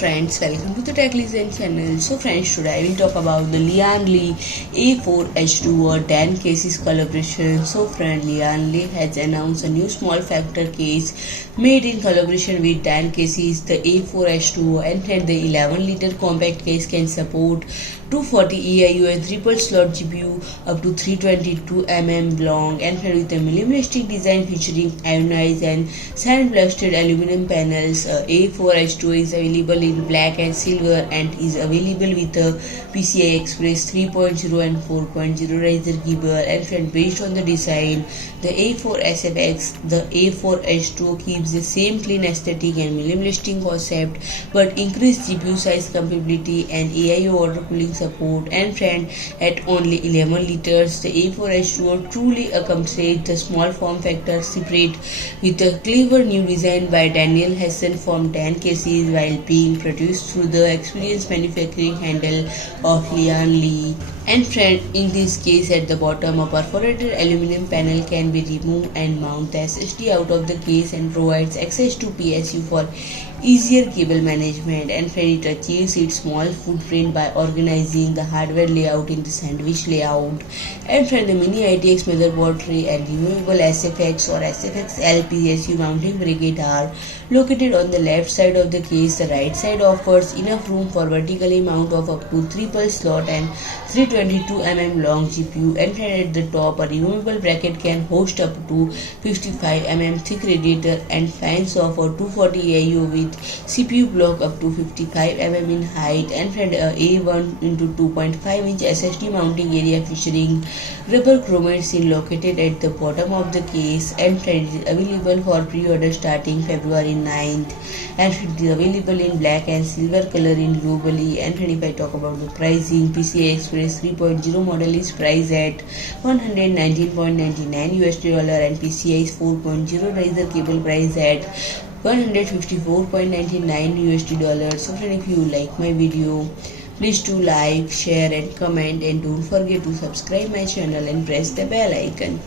friends, welcome to the Tech Listen channel. So friends, today I will talk about the LIAN Li A4-H2O 10 cases collaboration. So friend, LIAN Li has announced a new small factor case made in collaboration with 10 cases. The A4-H2O and the 11-liter compact case can support 240 EIUS triple slot GPU up to 322 mm long and with a minimalistic design featuring anodized and sandblasted aluminium panels. A4-H2O is available in black and silver and is available with a PCIe Express 3.0 and 4.0 riser cable. And based on the design, the A4SFX, the A4-H2O keeps the same clean aesthetic and minimalistic concept but increased GPU size compatibility and AIO water cooling support. And friend, at only 11 liters, the A4-H2O truly accommodates the small form factor separate with a clever new design by Daniel Hasen from 10 cases while being produced through the experienced manufacturing handle of LIAN Li. And friend, in this case at the bottom, a perforated aluminum panel can be removed and mount the SSD out of the case and provides access to PSU for easier cable management. And friend, it achieves its small footprint by organizing the hardware layout in the sandwich layout. And friend, the mini ITX motherboard tray and removable SFX or SFX-L PSU mounting bracket are located on the left side of the case. The right side offers enough room for vertically mount of up to 3 slot and 322 mm long GPU. And at the top, a removable bracket can host up to 55 mm thick radiator and fans of a 240 AIO with CPU block up to 55 mm in height. And a A1 into 2.5 inch SSD mounting area featuring rubber chromate in located at the bottom of the case. And it is available for pre-order starting February 9th. And it is available in black and silver color in globally. And if I talk about the pricing, PCIe Express 3.0 model is priced at $119.99 and PCIe 4.0 riser cable price at $154.99. So friend, if you like my video, please do like, share and comment, and don't forget to subscribe my channel and press the bell icon.